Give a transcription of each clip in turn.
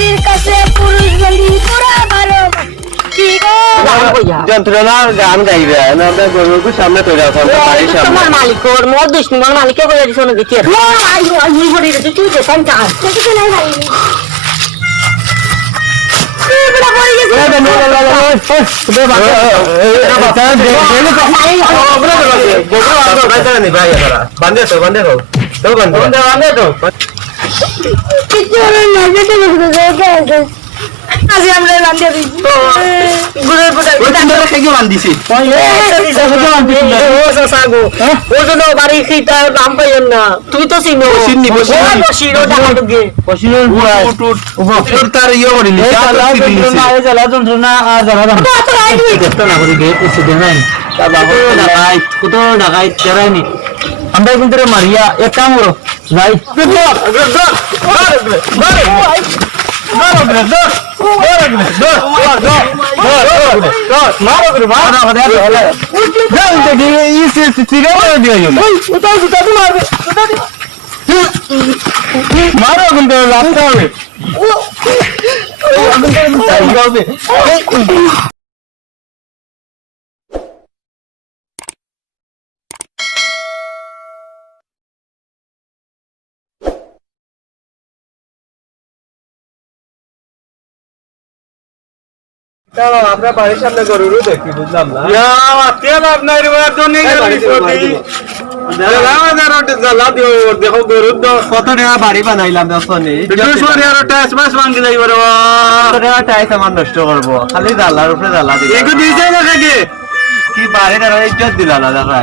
নারীর কাছে পুরুষ বলি পুরা ভালো কি গো যন্ত্রণার গান গাইবে না আপনার গরুর সামনে তৈরি আছে বাড়ির সামনে তোমার মালিক ওর মোর দুশ্মন মোর মালিককে কইয়া দিছ না গিয়ে আই আই বড়ি রে তুই যে কান্তা কিছু নাই ভাই আজি আমরা লান্দিয়া দিই গুড়ের পোটা বান্ধিছি ও সাসাগো ও তো বাড়ি খিতা নাম পাইন না তুই তো চিনো বসিরো ডাকা দুগে তার ইয়ে করিলি জ্বালা যন্ত্রণা আর জ্বালা না করি গে কিছু দিন নাই কত ঢাকাই চেরাইনি আমরা কিন্তু মারিয়া এক কাম করো যাই মারো কিন্তু রাস্তা হবে আমরা বাড়ির সামনে গরুরও দেখি বুঝলাম না দেখো গরুর তো কত টাকা বাড়ি বানাইলাম টাইস আমার নষ্ট করবো খালি জ্বালার উপরে জ্বালা দিই কি বাড়ি দ্বারা ইজ্জত দিলা না দেখা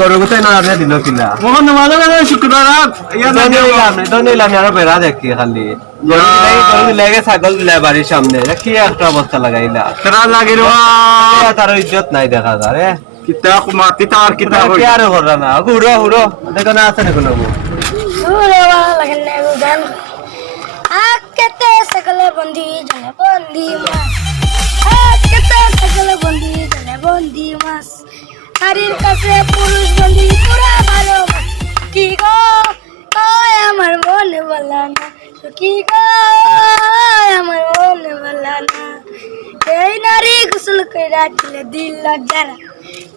গরু কোথায় না দিল কিনা আরো বেড়া দেখি খালি লেগে ছাগল দিলা বাড়ির সামনে কি একটা অবস্থা লাগাইলা তার ইজ্জত নাই দেখা যায় আর করা না হুড়ো হুড়ো দেখো না আছে না কোনো আকেতে সকলে বন্দি জনে বন্দি মাস আকেতে সকলে বন্দি জনে বন্দি মাস নারীর কাছে পুরুষ বন্দি পুরা ভালো কি গো আমার মনে বলা না কি গো আমার মনে বলা না এই নারী গোসল কইরা ছিলে দিল লজ্জারা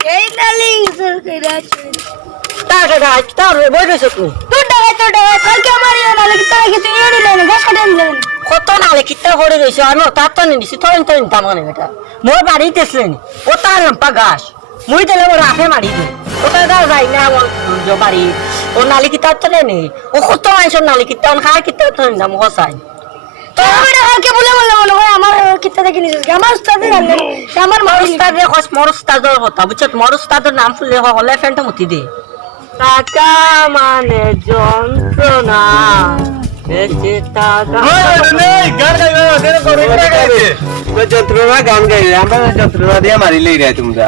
এই নারী গোসল কইরা ছিলে টাকা গাছ তার বই গেছে তুই তোর ডাকা কালকে আমার নালে কি তাই কিছু এড়ি না গাছ কাটে যাবেন কত নালে কিতা করে রইছে আমি তার তো নিছি তোর তো নিতাম মানে বেটা মোর বাড়িতে ছিলেন ও তার লম্পা গাছ মুই দিলে ওর রাখে মারি দে ওটা দা যাই না আমার বাড়ি ও নালে কিতা তো নেই ও কত মানুষের নালে কিতা খায় কিতা তো নিতাম হসাই তোর আগে বলে মনে হয় আমার কিতা দেখি নিছিস আমার উস্তাদ জানেন আমার মরুস্তাদের খস মরুস্তাদের কথা বুঝছ মরুস্তাদের নাম ফুলে হলে ফ্যানটা মতি দে টাকা মানে যন্ত্রণা যন্ত্রণা গান গাইলে আমরা যন্ত্রণা দিয়ে মারিলেই রে তোমরা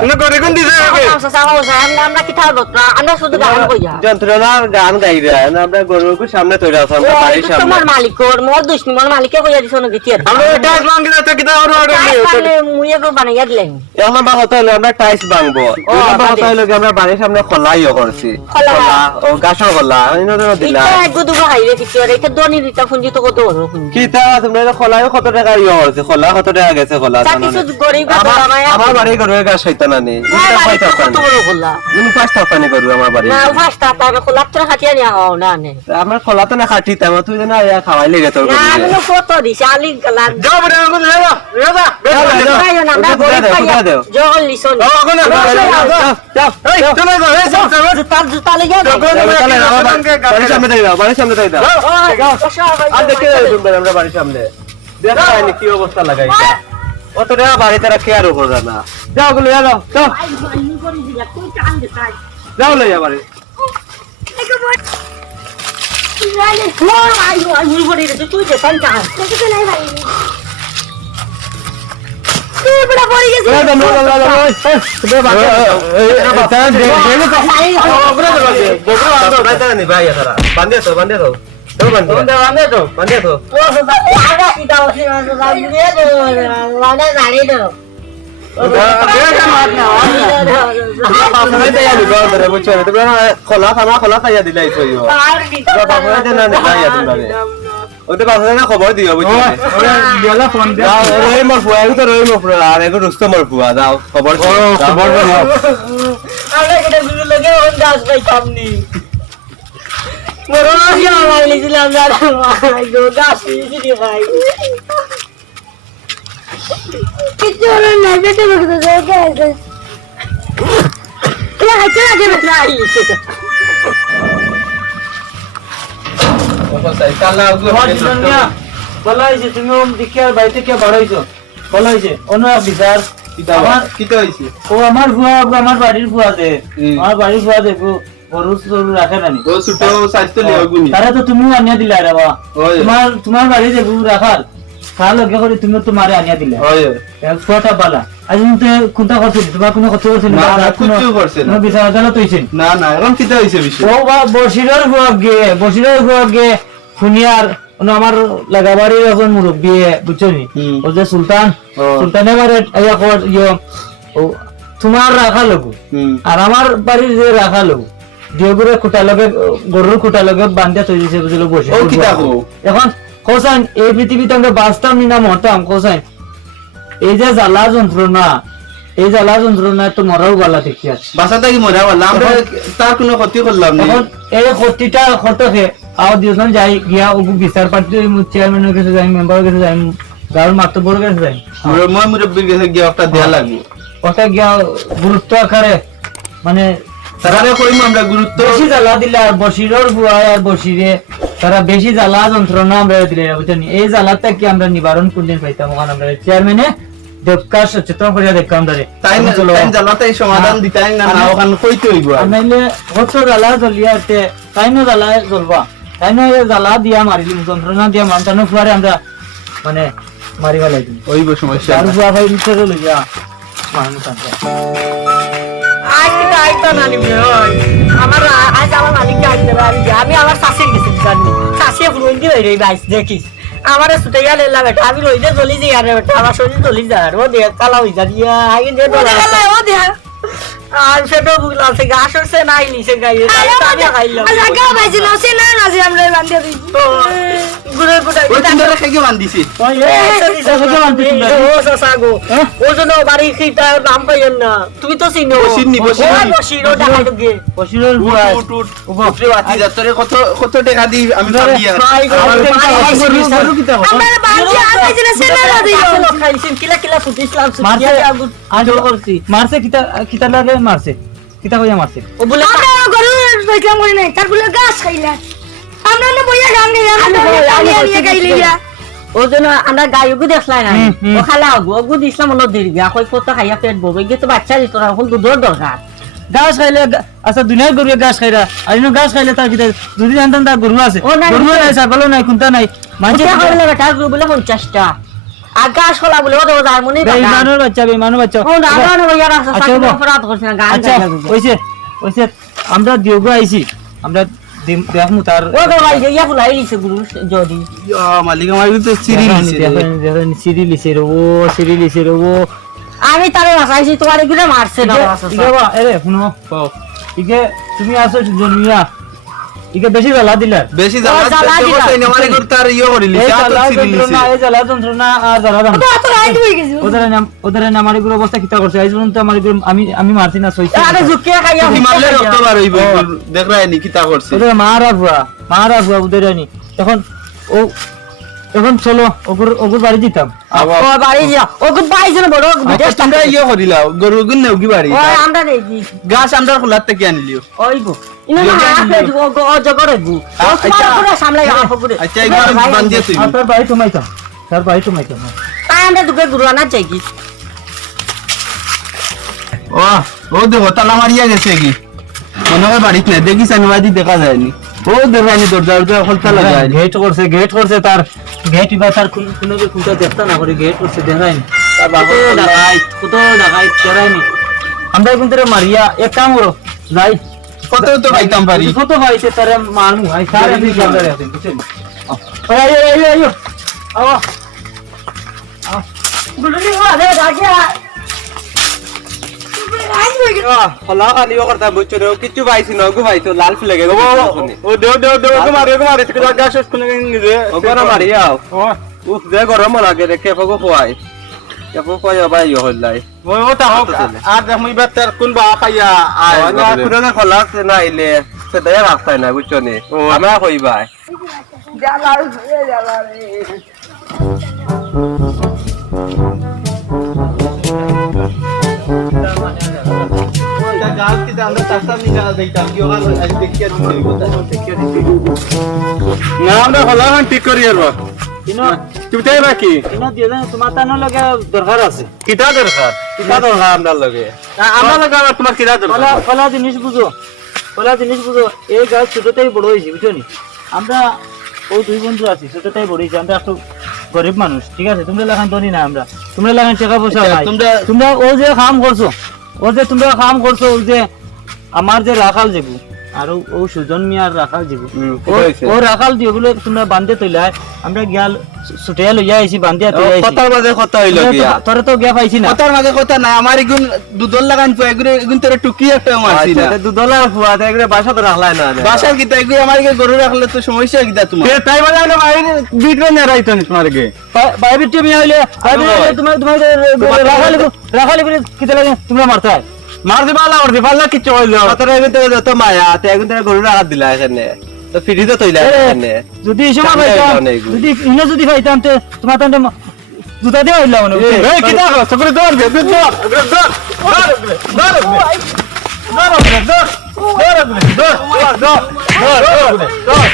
আমরা কি আমরা শুধু গান কইয়া যন্ত্রণার গান গাইবে আমরা গরুর সামনে তৈরি আছে আমরা বাড়ির সামনে তোমার মালিক ওর মোর দুশ্মন মোর মালিককে কইয়া দিছ না গিয়ে আমরা টাইস ভাঙলে তো কিটা আর মুই এগো বানাইয়া দিলেন এখন বা হতো হলো আমরা টাইস ভাঙবো আমরা হতো হলো আমরা বাড়ির সামনে খোলাইও করছি খোলা ও গাছর খোলা ইনরে দিলা এটা একগো দুগো হাইরে কিছু আর এটা দনি দিতা ফুঞ্জি তো কত হলো কিটা তোমরা খোলাইও কত টাকা ইও করছে খোলা কত টাকা গেছে খোলা আমার বাড়ি গরুর গাছ শয়তান আনি এটা পাইতা কত বড় খোলা তুমি ফার্স্ট টাকানি করু আমার বাড়ি না ফার্স্ট টাকা খোলা তো খাটিয়া নিয়া হও না নে আমরা খোলা তো না খাটি তাম তুই না ইয়া খাওয়াই লেগে তোর না আমি কত দিছি আলি গলা যাও বড় আমাকে লেবা লেবা জল লিসন যাও এই চলে যাও এই সব জুতা লেগে বাড়ির সামনে দাও বাড়ির সামনে দাও আর দেখে তুমি আমরা বাড়ির সামনে দেখা হয়নি কি অবস্থা লাগাইছে অত টাকা বাড়িতে রাখে আর উপর না যাও গুলো যাও যাও যাও লইয়া বাড়ি তুই যে পান্তা কিছু নাই ভাই তুই বড় পড়ে গেছিস তোমরা বাপরে দেয়া দিবা ধরে বুঝছো না তোমরা খোলা খাইয়া দিলাই কইও তোমরা বাপরে দেয়া না খাইয়া তোমরা ওতে বাপরে না খবর দিও বুঝছো দিয়ালা ফোন দে রই মোর ফুয়া তো রই মোর ফুয়া আর এগো রুস্ত মোর ফুয়া দাও খবর খবর দাও আমরা এটা গুলো লাগে ওন গাছ ভাই সামনে মরো ইয়া লাইলি দিলাম যারা ভাই গো গাছ দিদি ভাই কিছু হলো না বেটে বেটে দেখে আছে কে হাতে লাগে না বলা হয়েছে তুমি ওম দেখিয়া বাড়িতে কে বাড়াইছো বলা হয়েছে অন্য বিচার ও আমার ভুয়া আমার বাড়ির ভুয়া আছে আমার বাড়ির ভুয়া আছে গরু সরু রাখে নানি তারা তো তুমিও আনিয়া দিলা রে বাবা তোমার বাড়ি যে গরু রাখার তার লগে করে তুমি তোমারে আনিয়া দিলা ছটা বালা আজ তুমি কোনটা করছিস তোমার কোনো কথা করছিস না বিচার আদালত হইছে ও বা বসিরের ভুয়া গে শুনিয়ার আমার লাগাবাড়ির এখন মুরব্বী বুঝছো নি ও যে সুলতানের বাড়ি আইয়া কর তোমার রাখা লোক আর আমার বাড়ির যে রাখা লোক দিয়গুরে খুঁটা লগে গরুর খুঁটা লগে বান্ধিয়া তৈরি দিয়েছে বুঝলো বসে এখন কোসাইন এই পৃথিবীতে আমরা বাঁচতাম নি না মরতাম কোসাইন এই যে জ্বালা যন্ত্রণা তো মরাও গলা দেখি আছে তার কোনো ক্ষতি করলাম না এখন এই ক্ষতিটা খতকে আও দিওজন যাই গিয়া ওগু বিচার পার্টি চেয়ারম্যানের কাছে যাই মেম্বারের কাছে যাই গাঁর মাতব্বরের কাছে যাই মই মুরব্বীর কাছে গিয়ে একটা দেয়া লাগবে ওটা গিয়া গুরুত্ব আকারে মানে তারা কইম আমরা গুরুত্ব বেশি জ্বালা দিলে আর বসিরের বুয়ায় আর বসিরে তারা বেশি জ্বালা যন্ত্রণা আমরা দিলে বুঝছেন এই জ্বালাটা কি আমরা নিবারণ কোনদিন পাইতাম ওখানে আমরা চেয়ারম্যানে দেবকা সচেতন করিয়া দেখতাম ধরে তাই জ্বালাটাই সমাধান দিতাই না না ওখানে কইতে হইব আনাইলে কত জ্বালা জ্বলিয়াতে তাইনো জ্বালা জ্বলবা তাইনো জ্বালা দিয়া মারিলি যন্ত্রণা দিয়া মানতানো ফুয়ারে আমরা মানে মারিবা লাগি ওইব সমস্যা আর বুয়া ভাই ভিতরে লইয়া মানুষ আছে আমার আজ আমার মালিককে আনতে আমি আমার শাশুড়ি গেছি জানি শাশুড়ি ফুল দিয়ে রে বাইস দেখিস আমার সুতে গেলে বেটা আমি লইতে চলি যাই আরে বেটা আমার শরীর চলি যায় আর ও দেখ কালা হই যা দিয়া আগে যে ও দেয়া আর সেটা বুগলা আছে গাছ হচ্ছে নাই নিচে গাইয়ে তাহলে খাইলাম জায়গা বাইছে না সে না না যে আমরা বান্ধে দিই গুড়ে গুড়ে ওই তিনটা খেগে বান্ধিছি ও সাসাগো ও জন্য বাড়ি খিটা নাম পাইয়েন না তুমি তো চিনো বসিরো ঢাকাই তো গে বসিরের বুয়া উপরে বাতি যাত্রে কত টাকা দি আমি পাবি আর আমরা বান্ধে আর বাইছে না সে না দিই খাইছেন কিলা কিলা ফুটিসলাম মারছে কিতা লাগে মারছে কিতা কইয়া মারছে ও বলে আমরা গরু দেখলাম করি নাই তার বলে গাছ খাইলা আমরা না বইয়া গান নেই আমরা নিয়ে গাইলিয়া ও জন্য আমরা গায়কও দেখলাই না ও খালা ওগু দিছিলাম মনে দিরগা কই কত খাইয়া পেট ববে গে তো বাচ্চা দিত না এখন দুধ দরকার গাছ খাইলে আচ্ছা দুনিয়ার গরু গাছ খাইরা আর ইনো গাছ খাইলে তার কিতা যদি জানতাম তার গরু আছে গরু নাই ছাগল নাই কুন্তা নাই মানুষ খাইলে বেটা গরু বলে 50টা আকাশ খোলা বলে ও যার মনে বেঈমানের বাচ্চা ও না না ভাইয়া রাস্তা সাথে অপরাধ করছ না গান আচ্ছা ওইছে আমরা দিওগো আইছি আমরা দেখমু তার ও ভাই ইয়া ফুলাই লিছে গুরু যদি ইয়া মালিক আমার তো সিরি লিছে রে ও আমি তারে রাখাইছি তোমার এগুলো মারছে না বাবা আরে শুনো ইকে তুমি আসো জন্মিয়া ইকে বেশি জ্বালা দিলা বেশি জ্বালা দিতে আমারে করতে আর ইয়া করিলি এই জ্বালা যন্ত্রণা আর জ্বালা দাম তো রাইট হয়ে গেছে ওদের নাম আমার এগুলো অবস্থা কিতা করছে আইজ পর্যন্ত আমার এগুলো আমি মারছি না সইছি আরে ঝুঁকিয়া খাইয়া মারলে রক্ত বার হইব দেখ রাইনি কিতা করছে ওদের মারা ভুয়া ওদের রানি এখন চলো ওগুর বাড়ি দিতাম ও বাড়ি যা ওগু বাড়ি যেন বড় বিদেশ তোমরা ইয়া করিলা গরু গুন নেও কি বাড়ি ও আমরা দেই দি গাছ আমরা খোলাত থেকে আনলিও ওইবো ইনো না আপে ও জগরে গু ও তোমার পুরো সামলাই আপে পুরো আচ্ছা একবার বান্ধিয়ে তুই তার বাড়ি তোমাইতাম তাই আমরা দুকে গুরু আনা চাই কি ও দেখো তালা মারিয়া গেছে কি মনে হয় বাড়িতে না দেখিস আনবাদি দেখা যায়নি ও দেখানি দরজা খোলতা লাগায় গেট করছে তার গেট বা তার কোনো কোনটা দেখতা না করে গেট করছে দেখায়নি তার বাবা কত ঢাকাই দেখায়নি আমরা কিন্তু মারিয়া এক কাম করো যাই কত তো খাইতাম পারি কত ভাইতে তারে মানু ভাই সারে আমি সামনে আছেন বুঝছেন আয় আও গুরু নি ও আরে রাখিয়া খোলা খালিও করতা বুঝছো রে কিছু পাইছি না গো পাইছো লাল ফুলে গে ও দেও ওকে মারে ঠিক লাগা শেষ কোন নিজে ওকে মারি আও উফ দে গরম লাগে রে কে ফগো খোয়াই কে ফগো খোয়াই ভাই ইয় হল্লাই ও তা হোক আর আমি বেটার কোন বা পাইয়া আয় না পুরো খোলা না আইলে সেটা রাস্তায় না বুঝছো নি আমরা কইবা গাল কি আমরা চাষা নিয়া দেইতাম কি ওখানে আজ দেখিয়া না আমরা হলা ঠিক করি আর কিনো তুমি তাই বাকি কিনো দিয়ে দেন তোমার তানো লাগে দরকার আছে কিটা দরকার আমরা লগে আমরা লাগা তোমার কিটা দরকার ফলা জিনিস বুঝো এই গাছ ছোটতেই বড় হয়েছে বুঝছো নি আমরা ও দুই বন্ধু আছি ছোটতেই বড় হয়েছে আমরা একটু গরিব মানুষ ঠিক আছে তোমরা লাগান ধনী না আমরা তোমরা লাগান টাকা পয়সা নাই তোমরা ও যে কাম করছো ও যে আমার যে রাখাল যেগু আর ও সুজন মিয়ার রাখাল যেগু ও রাখাল যেগুলো তোমরা বান্ধে তৈলায় আমরা গিয়াল ছুটিয়া লইয়া আইছি বান্ধিয়া তৈয়া আইছি কথার মাঝে কথা হইল গিয়া তোরে তো গিয়া পাইছি না কথার মাঝে কথা না আমার এগুন দুদল লাগান পয় এগুন তোরে টুকি একটা মারছি না $2 ফুয়া এগুলো বাসা তো রাখলাই না বাসার কি তাই আমার গরু রাখলে তো সমস্যা কি দা তোমার তাই বলে আমরা বাইরে বিটরে না রাইতো নি তোমার কে বাইরে টিম হইলে তোমার রাখালি করে কিতে লাগে তোমরা মারতে হয় মার দিবালা ওর দিবালা কিছু হইলো কথার এগুলো যত মায়া তে এগুলো গরু রাখা দিলা এখানে তো ফিরি তো তৈলা এখানে যদি এই সময় পাইতাম যদি ইনো যদি পাইতাম তে তোমার তান্তে জুতা দিয়ে হইলা মনে এই কি দাও সকলে দর দে দর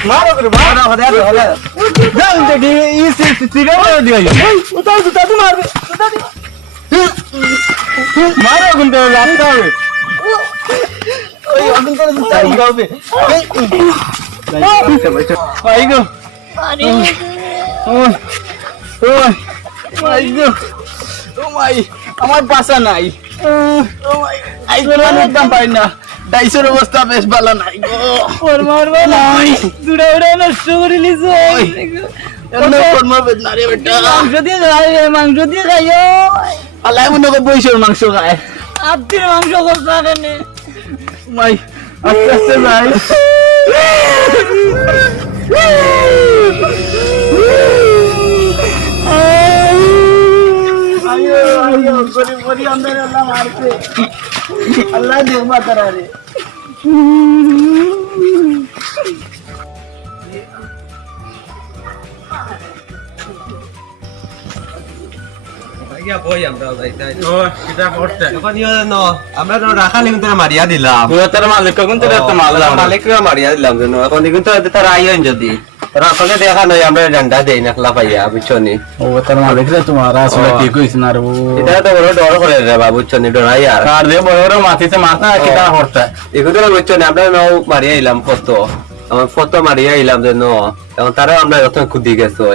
মারো করে মারো হলে যাও দেখি ই সিগা দিয়ে জুতা তো মারবে জুতা দি মারো গুন্ডে লাগতে হবে ওই অগুন করে জুতা দিবে আইগো আইগো ও মাই আমার বাসা নাই ও মাই আইগো না পাই না ডাইসের অবস্থা বেশ ভালো নাই গো ওর মারবা নাই দুড়া উড়া নষ্ট করে লিছো এমন কর্ম বেদনা রে বেটা মাংস দিয়ে খাইও আলাই মনে করে বইসের মাংস খায় আপনি মাংস করতে কেনে মাই আস্তে আস্তে যাই আয়ো গরিব গরিব আন্দার আল্লাহ মারছে আল্লাহ দেখবা তারা রে আমরা রাখালি কিন্তু মারিয়া দিলাম মালিকরা মারিয়া দিলাম যেন এখন কিন্তু তারা আইন যদি রাখলে দেখা নয় আমরা ডান্ডা দেই না খেলা পাইয়া বুঝছো নি ও তার মালিকরা তোমার আসলে কি কইছ না রে এটা তো বড় ডর করে রে বাবা বুঝছো নি ডরাই আর কার দে বড় বড় মাটিতে মাথা কিটা করতে এগুলো তো বুঝছো নি আমরা নাও মারিয়া আইলাম ফটো আমার ফটো মারিয়া আইলাম যেন এখন তারা আমরা যখন খুদি গেছো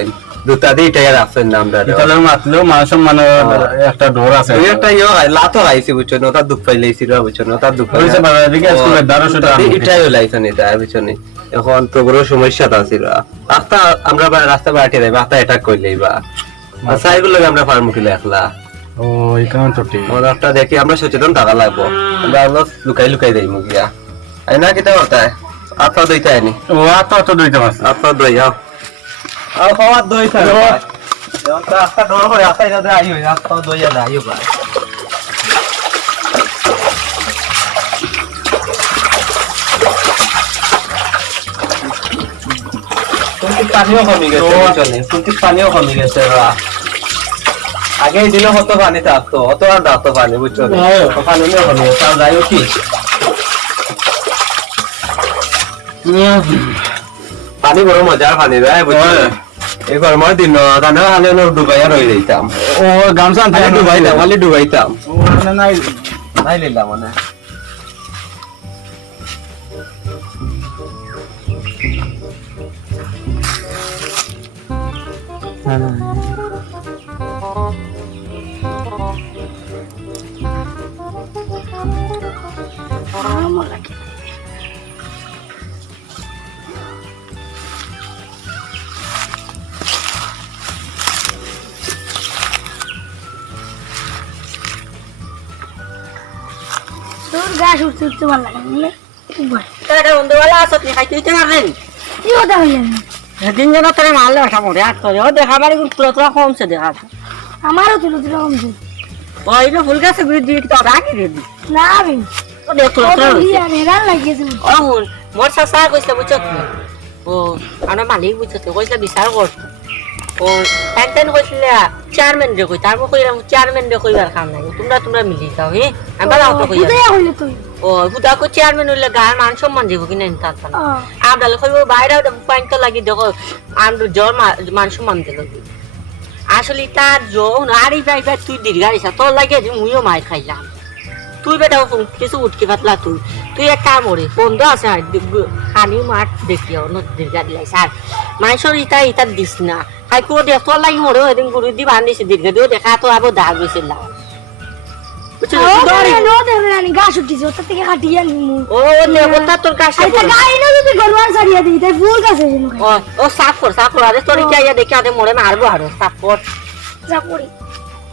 দুটা দিয়ে টাকা রাখছেন না আমরা তাহলে মাতলেও মান সম্মান একটা ডোর আছে একটা লাতো খাইছি বুঝছো না তার দুঃখ পাইলেছি বুঝছো না তার দুঃখ হইছে বাবা এদিকে স্কুলের 1200 এটাই লাইছেন এটা বুঝছো নি এখন তো বড় সমস্যাটা ছিল রাস্তা আমরা রাস্তা বাড়িতে যাই রাস্তা এটা কইলেই বা সাইগুলো আমরা ফার্ম উঠিলে একলা ও এই কারণ তো ঠিক আমরা একটা দেখি আমরা সচেতন থাকা লাগবো আমরা লুকাই লুকাই দেই মুগিয়া আই না কিটা করতে আপনার দইতে আইনি ও তো দুইটা মাছ আপনার দই আর খাওয়ার দই থাকে রাস্তা ডর করে রাস্তায় যাতে আইও রাস্তা দই আর আইও ভাই পানিও কমে গেছে পানিও কমে গেছে আগে দিলে কত পানি থাকতো অত আর থাকতো পানি বুঝছো পানিও কমে গেছে আর যাইও কি পানি বড় মজার পানি দেয় বুঝছো এই গরমের দিন রান্না খালে ডুবাইয়া রয়ে যেতাম ও গামছা খালি ডুবাইতাম খালি ডুবাইতাম নাই নাই নিলাম মানে গাছ উঠতে উঠতে ভালো লাগে বুঝলে এটা বন্ধুওয়ালা আসত নি খাইতে হইতে পারলেন কি কথা হইলেন সেদিন যেন তোরে মারলে ওঠা মরে আর তোরে ও দেখা বাড়ি তোরা তোরা কমছে দেখা আমারও তুলো তুলো কমছে ওই যে ফুল গাছে বিয়ে দিয়ে তো রাখি রে না আমি ও দেখ তোরা তোরা হেরান লাগিয়েছে ও হুন মোর চাচা কইছে বুঝছ ও আমার মালিক বুঝছ কইছে বিচার করত ও একদিন কইছিলে চেয়ারম্যান রে কই তারপর কইলাম চেয়ারম্যান রে কইবার কাম নাই তোমরা তোমরা মিলি যাও হে আমরা যাও তো কই কোথায় হইলে তুই ও বুদা কো চেয়ারম্যান হইলে গার মান সম্মান দিব কি নাই তার পানা আমরা কইব বাইরে পয়েন্ট তো লাগি দেখো আমরা জোর মান সম্মান দিল আসলে তার জোন আরি ভাই ভাই তুই দীর্ঘারিসা তোর লাগে মুইও মাই খাইলাম তুই বেটা কিছু উঠকে পাতলা তুই তুই এক কাম করে বন্ধ আছে খানি মাঠ দেখিও দীর্ঘা দিলাই স্যার মানুষের ইটা ইটা দিস না খাই কো দেখ তোর লাগি মরে এদিন গুরু দি বান্ধিছে দীর্ঘা দিও দেখা তো আবার দাগ গেছিল গাছ উঠিছে ওটা থেকে কাটিয়ে নিমু ও দেবতা তোর কাছে গাই না যদি গরবার ছাড়িয়ে দিই তাই ফুল গাছে ও সাফ কর আরে তোর কি আইয়া দেখে আদে মরে মারবো আরো সাফ কর যা পড়ি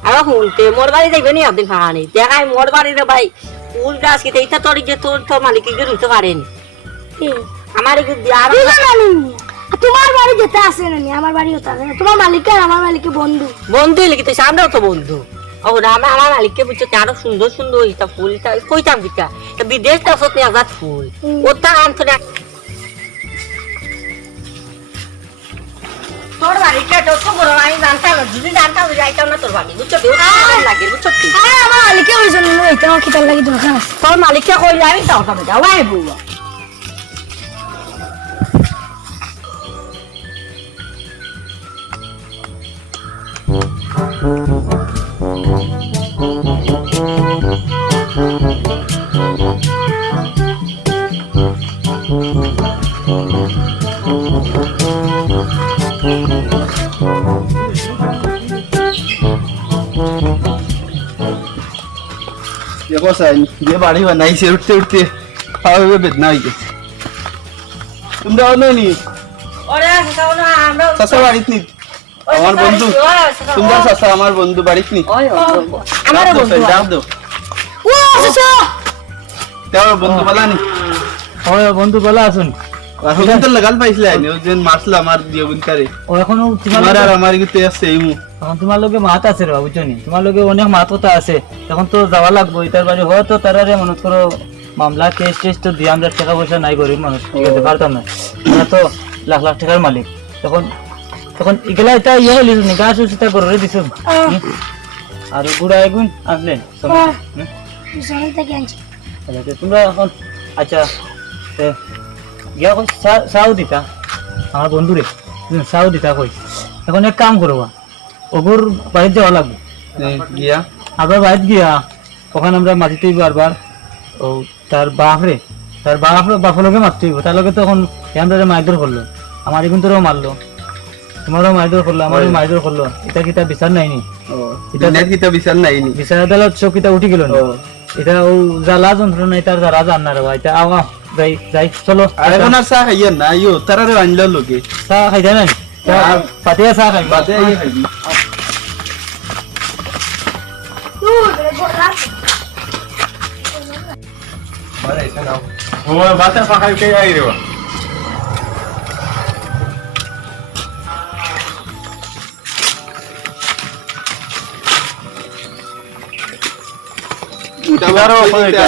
আর হুনতে মোর বাড়ি যাইবে নি একদিন খাওয়ানি দেখাই মোর বাড়ি রে ভাই ফুল গাছ কিতে এটা তোর যে তোর তো মালিকের হইতে পারেনি আমার আর তোমার বাড়ি যেতে আসে না আমার বাড়ি হতে আসে না তোমার মালিক আর আমার মালিকের বন্ধু বন্ধু লিখিতে আমরাও তো বন্ধু ও আমার মালিককে বুঝছো আরো সুন্দর সুন্দর এটা ফুল কইতাম কিটা বিদেশ তো সত্যি আজাদ ফুল ওটা আনতো না তোর বাড়িটা যত বড় আমি জানতাম যদি জানতাম যাইতাম না তোর বাড়ি বুঝছো লাগে বুঝছো আমার মালিকের ওই জন্য এটা আমার খিতার লাগে দরকার আছে তোর মালিককে কইলে আমি তাও তবে যাও ভাই বউ দেখো সাইন যে বাড়ি বানাইছে উঠতে উঠতে খাওয়া বেদনা হয়ে গেছে তোমরা অনেনি ওরে খাও না আমরা চাচা বাড়িত নি আমার বন্ধু তোমরা চাচা আমার বন্ধু বাড়িত নি আমার বন্ধু দাও দাও ও চাচা দাও বন্ধু বলা নি ওই বন্ধু বলা আসুন এখন তো লাগাল পাইছিলে আইনি ওই যে মারছিল আমার দিয়ে বুনকারে ও এখনো তোমার আর আমার কিন্তু আছে এইমু এখন তোমার লগে মাত আছে রে বুঝছো নি তোমার লগে অনেক মাত কথা আছে তখন তো যাওয়া লাগবো এটার বাড়ি হয়তো তারারে মনে করো মামলা কেস টেস তো দিয়ে আমরা টাকা পয়সা নাই গরিব মানুষ ঠিক আছে পারতাম না আমরা তো লাখ লাখ টাকার মালিক তখন তখন এগুলা এটা ইয়ে হলি নি গাছ উচিত করে দিছ আর গুড়া এগুন আসলেন বিশাল থেকে আনছি তোমরা এখন আচ্ছা গিয়া কই চাও দিতা আমার বন্ধুরে চাও দিতা কই এখন এক কাম করবা ওগুর বাড়িতে যাওয়া লাগবে গিয়া আবার বাড়িতে গিয়া ওখানে আমরা মাটিতে বারবার ও তার বাপের লোকে মারতে হইব তার লোকে তখন আমরা মারধর করলো আমার এখন তোরও মারলো তোমারও মারধর করলো আমারও মারধর করলো এটা কি তার বিচার নাইনি এটা কি তা বিচার নাইনি বিচার আদালত চৌকিটা উঠে গেল না এটা ও জ্বালা যন্ত্রণা এটার যারা জান্নার এটা আওয়া যাই যাই চলো আর এখন আর চা খাইয়া না ইয়ো তারারে আনলো লোকে চা খাইতে নাই পাতিয়া চা খাই বাদে আইয়া খাইবি ওই বাতা ফাঁকাই কে আই রে উঠাবারও এটা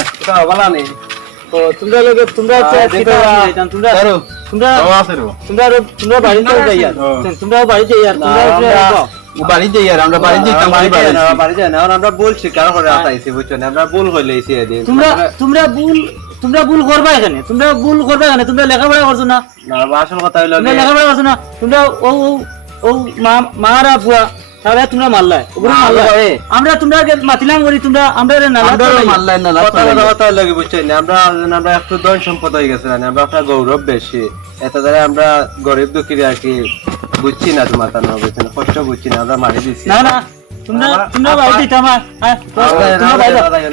বলা নেই তোমরা লোকে তোমরা তোমরা তোমরা তোমরা বাড়িতে যাইয়া তোমরা বাড়িতে যাইয়া তোমরা বাড়িতে যাই আমরা বাড়িতে যেতাম বাড়ি যায় না আমরা বলছি কারো করে আতাইছি বুঝছো না আমরা ভুল হইলেছি এদিন তোমরা ভুল করবা এখানে তোমরা লেখাপড়া করছো না না আসল কথা হইলো তোমরা লেখাপড়া করছো না তোমরা ও মারা বুয়া তাহলে তোমরা মারলাই আমরা তোমরা মাতিলাম করি তোমরা আমরা মারলাই না কথা লাগে বুঝছো না আমরা একটু ধন সম্পদ হয়ে গেছে না আমরা আপনার গৌরব বেশি এত দ্বারা আমরা গরিব দুঃখী আর কি বুঝছি না তোমার তা না বুঝছি না কষ্ট বুঝছি না আমরা মারি দিচ্ছি না না তোমরা বাড়িতে থামা হ্যাঁ তোমরা বাইরে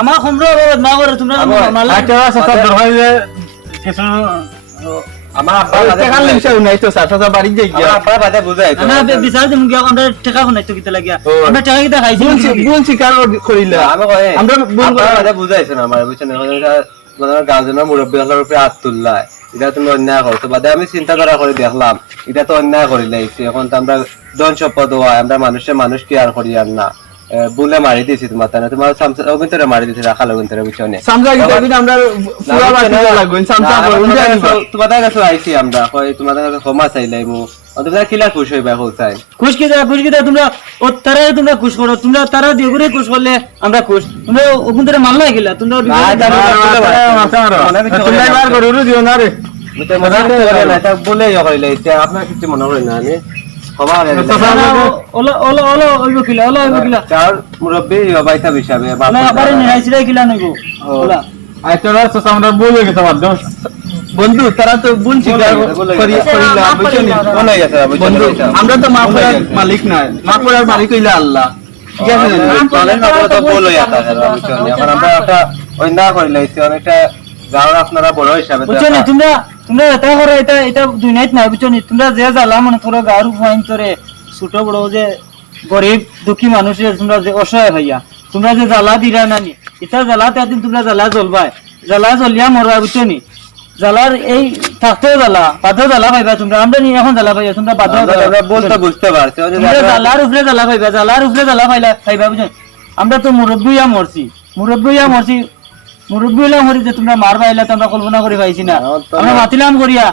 আমার সম্ভব না করে তোমরা আমার আব্বা টাকা লিমসা নাই তো সাথে বাড়ি যাই আমার আব্বা বাদে বুঝাই তো না বিচার দিমু কি আমরা টাকা কোনাই তো কিতা লাগিয়া ও। আমরা টাকা কিতা খাইছি ভুল স্বীকার করিলা আমি কই আমরা ভুল আব্বা বাদে বুঝাইছেন আমার বুঝছেন এখন এটা মানে গার্জেনের মুরব্বী হলার উপরে হাত তুললাই এটা তুমি অন্যায় করছো বাদে আমি চিন্তা করা করে দেখলাম এটা তো অন্যায় করি লাইছি এখন তো আমরা জন সম্পদ হয় আমরা মানুষ কি আর করি আর না বুলে মারি দিয়েছি তোমার তাই না তোমার অগুন্তরে মারি দিয়েছি রাখাল অগুন্তরে পিছনে সামজা গিয়ে দিন আমরা পুরা বাকি লাগবে সামজা করুন জানি তোমাদের কাছে আইছি আমরা কই তোমাদের কাছে ক্ষমা চাইলাই মু তোমরা কিলা খুশ হইবা হোসাই খুশ কিতা তোমরা ও তারা তোমরা খুশ করো তোমরা তারা দিয়ে করে খুশ করলে আমরা খুশ তোমরা ওখান থেকে মানলা গেলা তোমরা তোমরা বার করো দিও না রে মনে করে না এটা বলে করিলে এটা আপনার কিছু মনে করে না আমি ক্ষমা ওলা ওলা ওলা ওইব কিলা ওলা ওইব কিলা তার মুরব্বী বাইতা হিসাবে না আবার নিরাইছিরা কিলা নইব ওলা আইতরা তো আমরা বলে গেছে বাদ বন্ধু তারা তো ভুল স্বীকার করিলা বুঝছেন বলে গেছে বন্ধু আমরা তো মাফ করার মালিক না মাফ করার মালিক হইলা আল্লাহ ঠিক আছে তাহলে আমরা তো বলে যাতা বুঝছেন এখন আমরা একটা অন্যায় করিলে অনেকটা গাঁর আপনারা বড় হিসাবে বুঝছেন তোমরা তোমরা এটা করে এটা দুই নাইট না বুঝছেন তোমরা যে জ্বালা মনে করো গাঁর ফাইন করে ছোট বড় যে গরিব দুঃখী মানুষের তোমরা যে অসহায় ভাইয়া তোমরা যে জ্বালা দিরা নানি এটা জ্বালাতে একদিন তোমরা জ্বালা জ্বলবাই জ্বালা জ্বলিয়া মরবা বুঝছেন জ্বালার এই থাকতেও জ্বালা বাধ্য জ্বালা পাইবা তোমরা আমরা নি এখন জ্বালা পাইবা তোমরা বাধ্য আমরা বলতে বুঝতে পারছি তোমরা জ্বালার উপরে জ্বালা পাইবা জ্বালার উপরে জ্বালা পাইবা বুঝছেন আমরা তো মুরব্বীয়া মরছি মুরব্বীলা মরি যে তোমরা মার পাইলা তো আমরা কল্পনা করে পাইছি না আমরা মাতিলাম করিয়া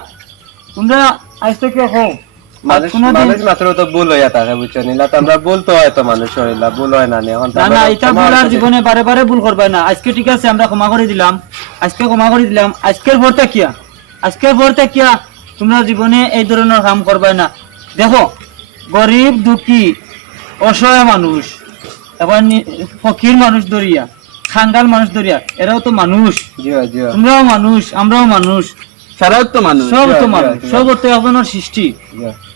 তোমরা আজ থেকে হোক মানুষ মাত্র তো ভুল হইয়া থাকে বুঝছেন না তো আমরা বলতে হয় তো মানুষ হইলা ভুল হয় না এখন না না এটা ভুল আর জীবনে বারে বারে ভুল করবাই না আজকে ঠিক আছে আমরা ক্ষমা করে দিলাম আজকের পর থেকে তোমরা জীবনে এই ধরনের কাম করবাই না দেখো গরিব দুঃখী অসহায় মানুষ এবং ফকির মানুষ ধরিয়া খাঙ্গাল মানুষ ধরিয়া এরাও তো মানুষ তোমরাও মানুষ আমরাও মানুষ সারাও তো মানুষ সব তো মানুষ সব তো আপনার সৃষ্টি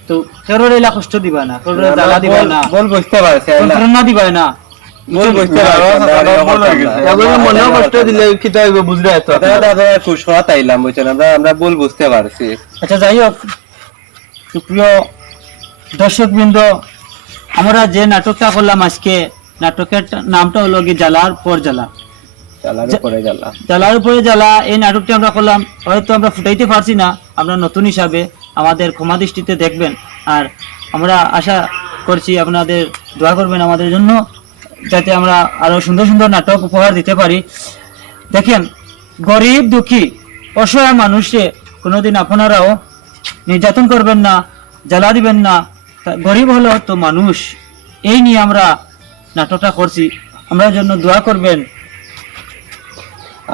তো কেরোর এলা কষ্ট দিবা না কেরোর জ্বালা দিবা না বল বুঝতে পারছি যন্ত্রণা দিবা না বল বুঝতে পারছি মনে কষ্ট দিলে কি তাই বুঝলে তো খুশ হওয়া তাইলাম বুঝছেন আমরা বল বুঝতে পারছি আচ্ছা যাই হোক সুপ্রিয় দর্শক বৃন্দ আমরা যে নাটকটা করলাম আজকে নাটকের নামটা হলো কি জ্বালার পর জ্বালা জ্বালার উপরে জ্বালা এই নাটকটি আমরা করলাম হয়তো আমরা ফুটাইতে পারছি না আমরা নতুন হিসাবে আমাদের ক্ষমা দৃষ্টিতে দেখবেন আর আমরা আশা করছি আপনাদের দোয়া করবেন আমাদের জন্য যাতে আমরা আরো সুন্দর সুন্দর নাটক উপহার দিতে পারি দেখেন গরিব দুঃখী অসহায় মানুষে কোনোদিন আপনারাও নির্যাতন করবেন না জ্বালা দিবেন না গরিব হলো তো মানুষ এই নিয়ে আমরা নাটকটা করছি আমরা জন্য দোয়া করবেন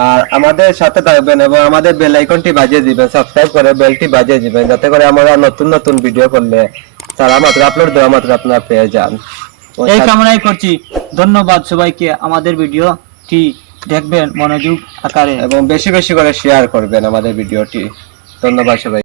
আর আমাদের সাথে থাকবেন এবং আমাদের বেল আইকনটি বাজিয়ে দিবেন সাবস্ক্রাইব করে বেলটি বাজিয়ে দিবেন যাতে করে আমরা নতুন নতুন ভিডিও করলে তারা মাত্র আপলোড দেওয়া মাত্র আপনারা পেয়ে যান এই কামনাই করছি ধন্যবাদ সবাইকে আমাদের ভিডিওটি দেখবেন মনোযোগ আকারে এবং বেশি বেশি করে শেয়ার করবেন আমাদের ভিডিওটি ধন্যবাদ সবাই